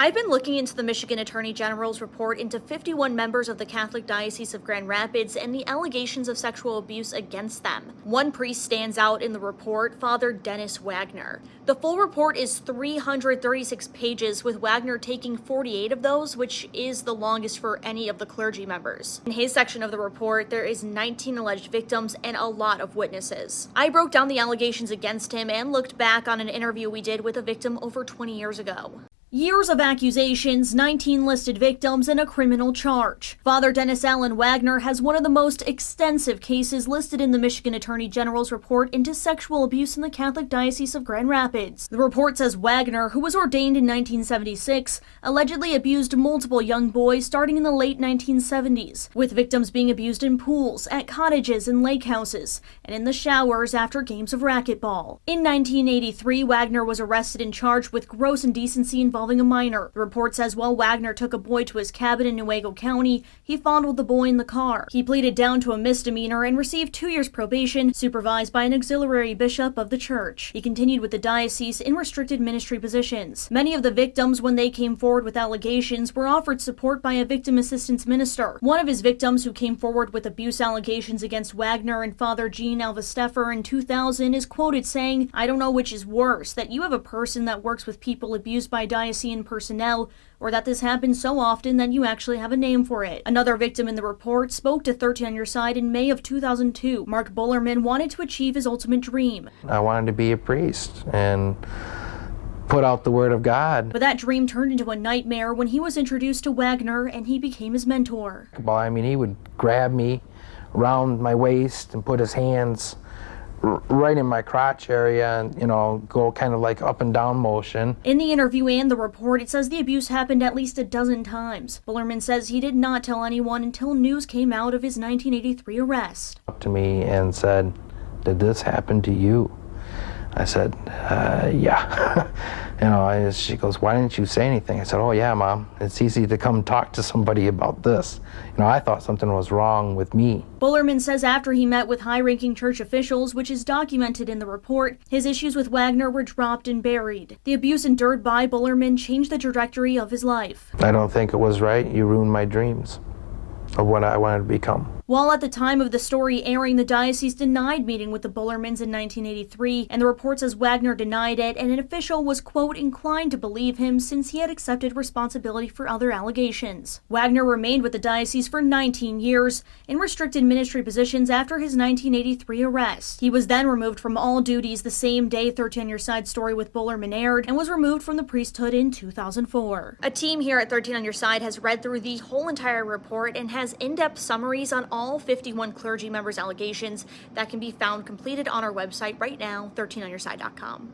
I've been looking into the Michigan Attorney General's report into 51 members of the Catholic Diocese of Grand Rapids and the allegations of sexual abuse against them. One priest stands out in the report, Father Dennis Wagner. The full report is 336 pages, with Wagner taking 48 of those, which is the longest for any of the clergy members. In his section of the report, there is 19 alleged victims and a lot of witnesses. I broke down the allegations against him and looked back on an interview we did with a victim over 20 years ago. Years of accusations, 19 listed victims, and a criminal charge. Father Dennis Allen Wagner has one of the most extensive cases listed in the Michigan Attorney General's report into sexual abuse in the Catholic Diocese of Grand Rapids. The report says Wagner, who was ordained in 1976, allegedly abused multiple young boys starting in the late 1970s, with victims being abused in pools, at cottages and lake houses, and in the showers after games of racquetball. In 1983, Wagner was arrested and charged with gross indecency involving a minor. The report says while Wagner took a boy to his cabin in Newaygo County, he fondled the boy in the car. He pleaded down to a misdemeanor and received 2 years probation, supervised by an auxiliary bishop of the church. He continued with the diocese in restricted ministry positions. Many of the victims, when they came forward with allegations, were offered support by a victim assistance minister. One of his victims, who came forward with abuse allegations against Wagner and Father Jean Alvesteffer in 2000, is quoted saying, "I don't know which is worse, that you have a person that works with people abused by diocesan personnel, or that this happens so often that you actually have a name for it." Another victim in the report spoke to 13 on Your Side in May of 2002. Mark Bullerman wanted to achieve his ultimate dream. I wanted to be a priest and put out the word of God. But that dream turned into a nightmare when he was introduced to Wagner and he became his mentor. Well, I mean, he would grab me around my waist and put his hands right in my crotch area and, go kind of like up and down motion. In the interview and the report, it says the abuse happened at least a dozen times. Bullerman says he did not tell anyone until news came out of his 1983 arrest. Up to me and said, "Did this happen to you?" I said, yeah. She goes, "Why didn't you say anything?" I said, "Oh yeah, Mom, it's easy to come talk to somebody about this. I thought something was wrong with me." Bullerman says after he met with high-ranking church officials, which is documented in the report, his issues with Wagner were dropped and buried. The abuse endured by Bullerman changed the trajectory of his life. "I don't think it was right. You ruined my dreams of what I wanted to become." While at the time of the story airing, the diocese denied meeting with the Bullermans in 1983, and the report says Wagner denied it, and an official was, quote, inclined to believe him since he had accepted responsibility for other allegations. Wagner remained with the diocese for 19 years in restricted ministry positions after his 1983 arrest. He was then removed from all duties the same day 13 on Your Side story with Bullerman aired, and was removed from the priesthood in 2004. A team here at 13 on Your Side has read through the whole entire report and has in-depth summaries on all 51 clergy members' allegations that can be found completed on our website right now, 13onyourside.com.